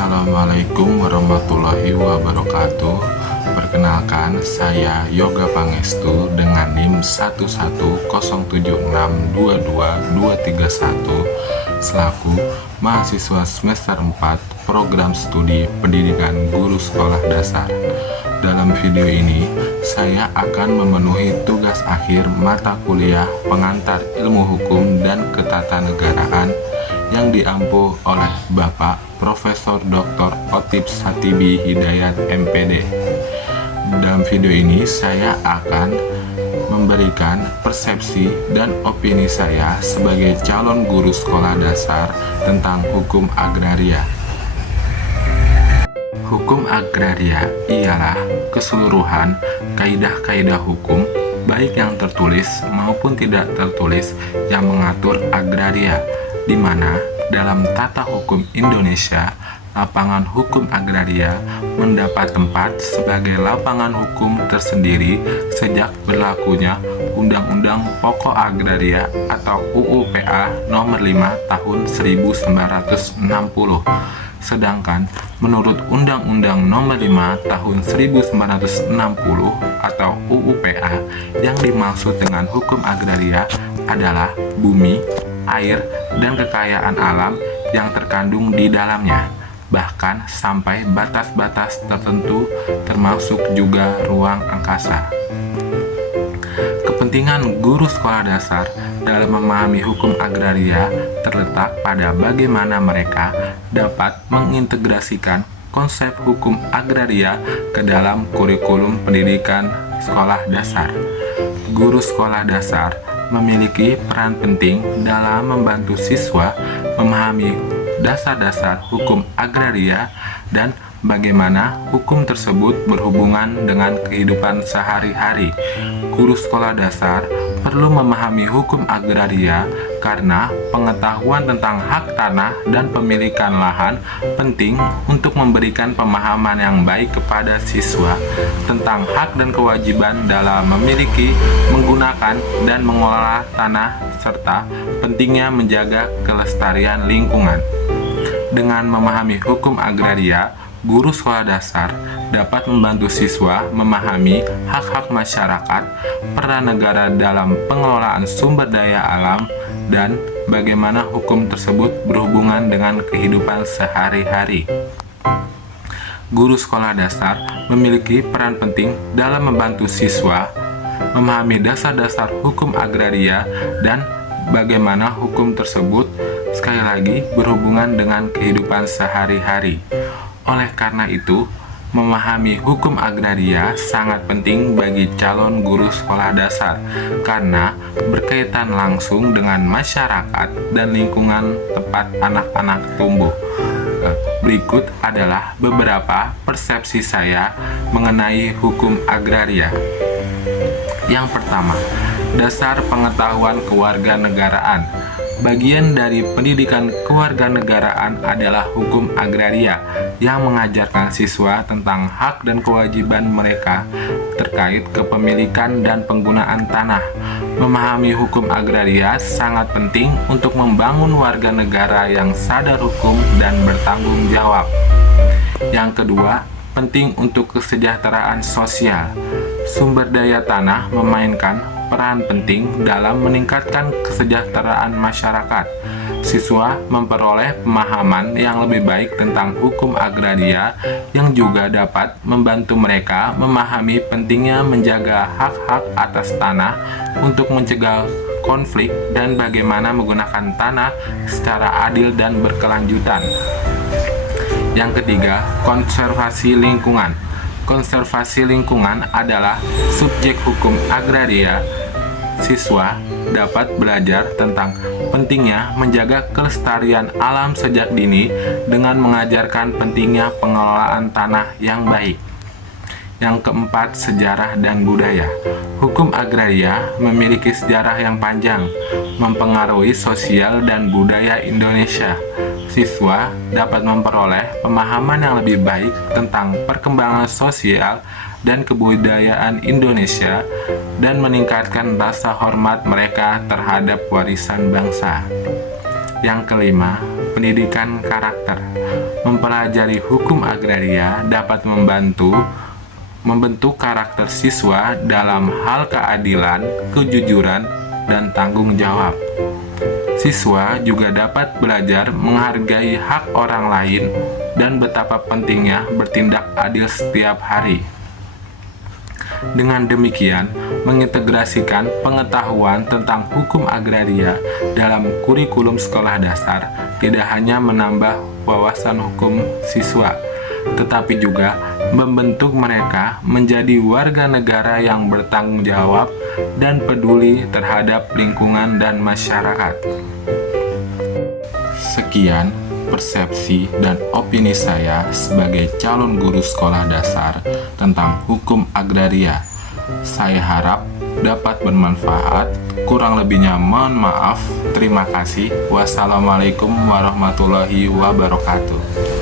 Assalamualaikum warahmatullahi wabarakatuh. Perkenalkan, saya Yoga Pangestu dengan NIM 11076222231 selaku mahasiswa semester 4 program studi pendidikan guru sekolah dasar. Dalam video ini, saya akan memenuhi tugas akhir mata kuliah pengantar ilmu hukum dan ketatanegaraan yang diampu oleh Bapak Profesor Dr. Otip Satibi Hidayat MPD. Dalam video ini saya akan memberikan persepsi dan opini saya sebagai calon guru sekolah dasar tentang hukum agraria. Hukum agraria ialah keseluruhan kaidah-kaidah hukum baik yang tertulis maupun tidak tertulis yang mengatur agraria, di mana dalam tata hukum Indonesia, lapangan hukum agraria mendapat tempat sebagai lapangan hukum tersendiri sejak berlakunya Undang-Undang Pokok Agraria atau UU PA Nomor 5 Tahun 1960. Sedangkan menurut Undang-Undang Nomor 5 Tahun 1960 atau UU PA, yang dimaksud dengan hukum agraria adalah bumi, air, dan kekayaan alam yang terkandung di dalamnya, bahkan sampai batas-batas tertentu termasuk juga ruang angkasa. Kepentingan guru sekolah dasar dalam memahami hukum agraria terletak pada bagaimana mereka dapat mengintegrasikan konsep hukum agraria ke dalam kurikulum pendidikan sekolah dasar. Guru sekolah dasar memiliki peran penting dalam membantu siswa memahami dasar-dasar hukum agraria dan bagaimana hukum tersebut berhubungan dengan kehidupan sehari-hari. Guru sekolah dasar perlu memahami hukum agraria karena pengetahuan tentang hak tanah dan pemilikan lahan penting untuk memberikan pemahaman yang baik kepada siswa tentang hak dan kewajiban dalam memiliki, menggunakan, dan mengelola tanah, serta pentingnya menjaga kelestarian lingkungan. Dengan memahami hukum agraria, guru sekolah dasar dapat membantu siswa memahami hak-hak masyarakat, peran negara dalam pengelolaan sumber daya alam, dan bagaimana hukum tersebut berhubungan dengan kehidupan sehari-hari. Guru sekolah dasar memiliki peran penting dalam membantu siswa memahami dasar-dasar hukum agraria dan bagaimana hukum tersebut sekali lagi berhubungan dengan kehidupan sehari-hari. Oleh karena itu, memahami hukum agraria sangat penting bagi calon guru sekolah dasar karena berkaitan langsung dengan masyarakat dan lingkungan tempat anak-anak tumbuh. Berikut adalah beberapa persepsi saya mengenai hukum agraria. Yang pertama, dasar pengetahuan kewarganegaraan. Bagian dari pendidikan kewarganegaraan adalah hukum agraria yang mengajarkan siswa tentang hak dan kewajiban mereka terkait kepemilikan dan penggunaan tanah. Memahami hukum agraria sangat penting untuk membangun warga negara yang sadar hukum dan bertanggung jawab. Yang kedua, penting untuk kesejahteraan sosial. Sumber daya tanah memainkan peran penting dalam meningkatkan kesejahteraan masyarakat. Siswa memperoleh pemahaman yang lebih baik tentang hukum agraria yang juga dapat membantu mereka memahami pentingnya menjaga hak-hak atas tanah untuk mencegah konflik dan bagaimana menggunakan tanah secara adil dan berkelanjutan. Yang ketiga, konservasi lingkungan. Konservasi lingkungan adalah subjek hukum agraria. Siswa dapat belajar tentang pentingnya menjaga kelestarian alam sejak dini dengan mengajarkan pentingnya pengelolaan tanah yang baik. Yang keempat, sejarah dan budaya. Hukum agraria memiliki sejarah yang panjang, mempengaruhi sosial dan budaya Indonesia. Siswa dapat memperoleh pemahaman yang lebih baik tentang perkembangan sosial dan kebudayaan Indonesia dan meningkatkan rasa hormat mereka terhadap warisan bangsa. Yang kelima, pendidikan karakter. Mempelajari hukum agraria dapat membentuk karakter siswa dalam hal keadilan, kejujuran, dan tanggung jawab. Siswa juga dapat belajar menghargai hak orang lain dan betapa pentingnya bertindak adil setiap hari. Dengan demikian, mengintegrasikan pengetahuan tentang hukum agraria dalam kurikulum sekolah dasar tidak hanya menambah wawasan hukum siswa, tetapi juga membentuk mereka menjadi warga negara yang bertanggung jawab dan peduli terhadap lingkungan dan masyarakat. Sekian persepsi dan opini saya sebagai calon guru sekolah dasar tentang hukum agraria. Saya harap dapat bermanfaat. Kurang lebihnya mohon maaf. Terima kasih. Wassalamualaikum warahmatullahi wabarakatuh.